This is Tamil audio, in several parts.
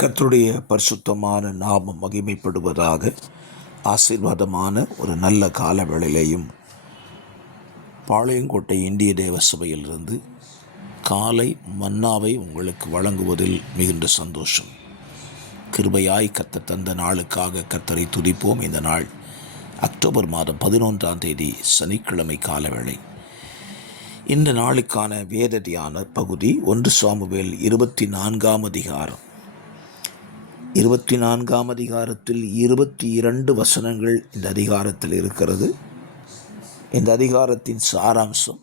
கர்த்தருடைய பரிசுத்தமான நாமம் மகிமைப்படுவதாக. ஆசீர்வாதமான ஒரு நல்ல கால வேளையிலையும் பாளையங்கோட்டை இந்திய தேவ சபையிலிருந்து காலை மன்னாவை உங்களுக்கு வழங்குவதில் மிகுந்த சந்தோஷம். கிருபையாய் கர்த்தர் தந்த நாளுக்காக கர்த்தரை துதிப்போம். இந்த நாள் அக்டோபர் மாதம் 11ஆம் தேதி சனிக்கிழமை காலவேளை. இந்த நாளுக்கான வேத தியான பகுதி 1 சாமுவேல் 24ஆம் அதிகாரம். 24ஆம் அதிகாரத்தில் 22 வசனங்கள் இந்த அதிகாரத்தில் இருக்கிறது. இந்த அதிகாரத்தின் சாராம்சம்,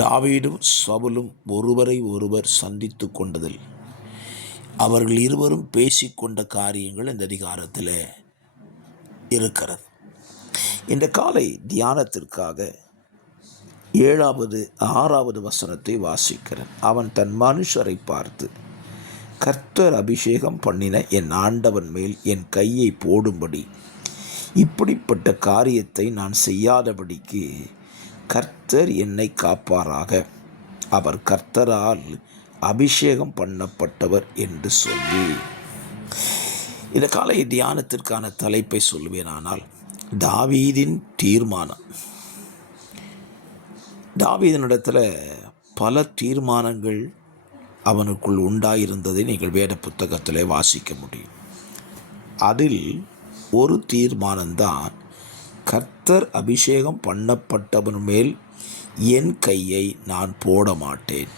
தாவீதும் சவுலும் ஒருவரை ஒருவர் சந்தித்து கொண்டதில் அவர்கள் இருவரும் பேசிக்கொண்ட காரியங்கள் இந்த அதிகாரத்தில் இருக்கிறது. இந்த காலை தியானத்திற்காக 7வது 6வது வசனத்தை வாசிக்கிறேன். அவன் தன் மனுஷரை பார்த்து, கர்த்தர் அபிஷேகம் பண்ணின என் ஆண்டவன் மேல் என் கையை போடும்படி இப்படிப்பட்ட காரியத்தை நான் செய்யாதபடிக்கு கர்த்தர் என்னை காப்பாராக. அவர் கர்த்தரால் அபிஷேகம் பண்ணப்பட்டவர் என்று சொல்லி, இந்த காலை தியானத்திற்கான தலைப்பை சொல்வேனானால், தாவீதின் தீர்மானம். தாவீதினிடத்தில் பல தீர்மானங்கள் அவனுக்குள் உண்டாயிருந்ததை நீங்கள் வேத புத்தகத்தில் வாசிக்க முடியும். அதில் ஒரு தீர்மானம்தான், கர்த்தர் அபிஷேகம் பண்ணப்பட்டவன் மேல் என் கையை நான் போட மாட்டேன்.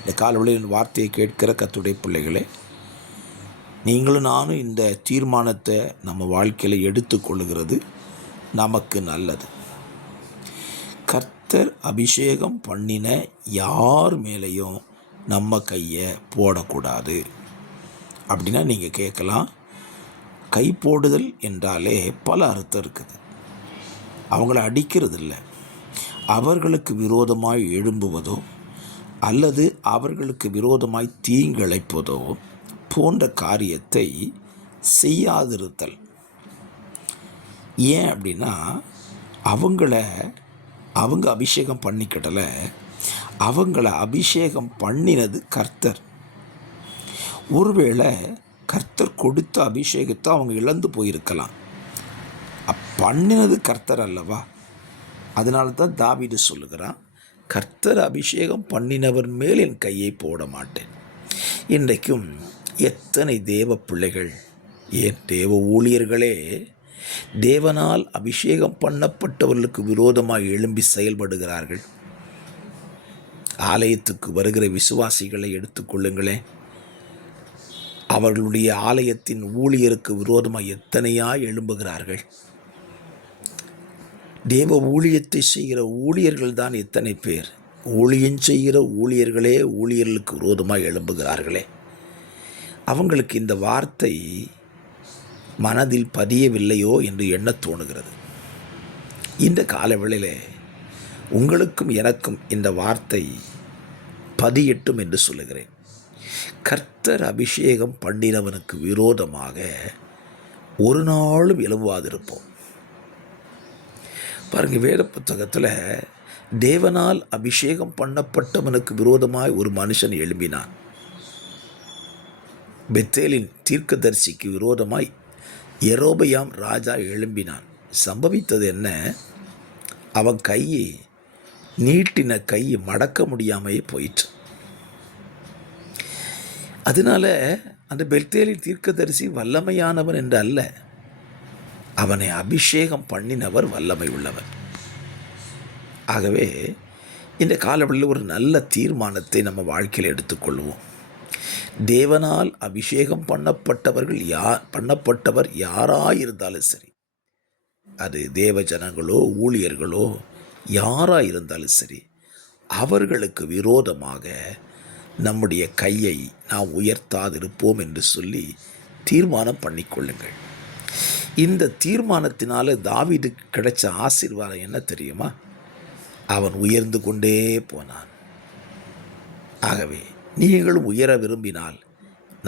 இந்த காலவெளியின் வார்த்தையை கேட்கிற கர்த்தருடைய பிள்ளைகளே, நீங்களும் நானும் இந்த தீர்மானத்தை நம்ம வாழ்க்கையில் எடுத்துக்கொள்ளுகிறது நமக்கு நல்லது. கர்த்தர் அபிஷேகம் பண்ணின யார் மேலேயும் நம்ம கையை போடக்கூடாது. அப்படின்னா நீங்கள் கேட்கலாம், கை போடுதல் என்றாலே பல அர்த்தம் இருக்குது. அவங்கள அடிக்கிறது இல்லை, அவர்களுக்கு விரோதமாய் எழும்புவதோ அல்லது அவர்களுக்கு விரோதமாய் தீங்கிழைப்பதோ போன்ற காரியத்தை செய்யாதிருத்தல். ஏன் அப்படின்னா, அவங்க அபிஷேகம் பண்ணிக்கிடலை, அவங்கள அபிஷேகம் பண்ணினது கர்த்தர். ஒருவேளை கர்த்தர் கொடுத்த அபிஷேகத்தை அவங்க இழந்து போயிருக்கலாம். பண்ணினது கர்த்தர் அல்லவா? அதனால தான் தாவீது சொல்லுகிறான், கர்த்தர் அபிஷேகம் பண்ணினவர் மேல் என் கையை போட மாட்டேன். இன்றைக்கும் எத்தனை தேவ பிள்ளைகள், ஏன் தேவ ஊழியர்களே தேவனால் அபிஷேகம் பண்ணப்பட்டவர்களுக்கு விரோதமாக எழும்பி செயல்படுகிறார்கள். ஆலயத்துக்கு வருகிற விசுவாசிகளை எடுத்துக்கொள்ளுங்களேன். அவர்களுடைய ஆலயத்தின் ஊழியருக்கு விரோதமாக எத்தனையாய் எழும்புகிறார்கள். தேவ ஊழியத்தை செய்கிற ஊழியர்கள் தான் எத்தனை பேர். ஊழியம் செய்கிற ஊழியர்களே ஊழியர்களுக்கு விரோதமாக எழும்புகிறார்களே. அவங்களுக்கு இந்த வார்த்தை மனதில் பதியவில்லையோ என்று எண்ண தோணுகிறது. இந்த காலவேளையில் உங்களுக்கும் எனக்கும் இந்த வார்த்தை பதியட்டும் என்று சொல்லுகிறேன். கர்த்தர் அபிஷேகம் பண்ணினவனுக்கு விரோதமாக ஒரு நாளும் எழுவாதிருப்போம். பாருங்கள், வேத புத்தகத்தில் தேவனால் அபிஷேகம் பண்ணப்பட்டவனுக்கு விரோதமாய் ஒரு மனுஷன் எழும்பினான். பெத்தேலின் தீர்க்கதரிசிக்கு விரோதமாய் யெரொபெயாம் ராஜா எழும்பினான். சம்பவித்தது என்ன? அவன் கையை நீட்டின கையை மடக்க முடியாமையே போயிற்று. அதனால அந்த பெத்தேலின் தீர்க்கதரிசி வல்லமையானவன் என்று அல்ல, அவனை அபிஷேகம் பண்ணினவர் வல்லமை உள்ளவர். ஆகவே இந்த காலவெளியில் ஒரு நல்ல தீர்மானத்தை நம்ம வாழ்க்கையில் எடுத்துக்கொள்வோம். தேவனால் அபிஷேகம் பண்ணப்பட்டவர் யாராயிருந்தாலும் சரி, அது தேவ ஜனங்களோ ஊழியர்களோ யாராயிருந்தாலும் சரி, அவர்களுக்கு விரோதமாக நம்முடைய கையை நாம் உயர்த்தாதிருப்போம் என்று சொல்லி தீர்மானம் பண்ணிக்கொள்ளுங்கள். இந்த தீர்மானத்தினால தாவீதுக்கு கிடைச்ச ஆசீர்வாதம் என்ன தெரியுமா? அவன் உயர்ந்து கொண்டே போனான். ஆகவே நீங்களும் உயர விரும்பினால்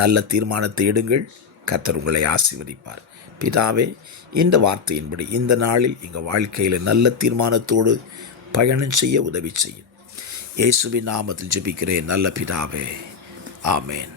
நல்ல தீர்மானத்தை எடுங்கள். கர்த்தர் உங்களை ஆசீர்வதிப்பார். பிதாவே, இந்த வார்த்தையின்படி இந்த நாளில் எங்கள் வாழ்க்கையில் நல்ல தீர்மானத்தோடு பயணம் செய்ய உதவி செய்யும். இயேசுவின் நாமத்தில் ஜெபிக்கிறேன் நல்ல பிதாவே. ஆமேன்.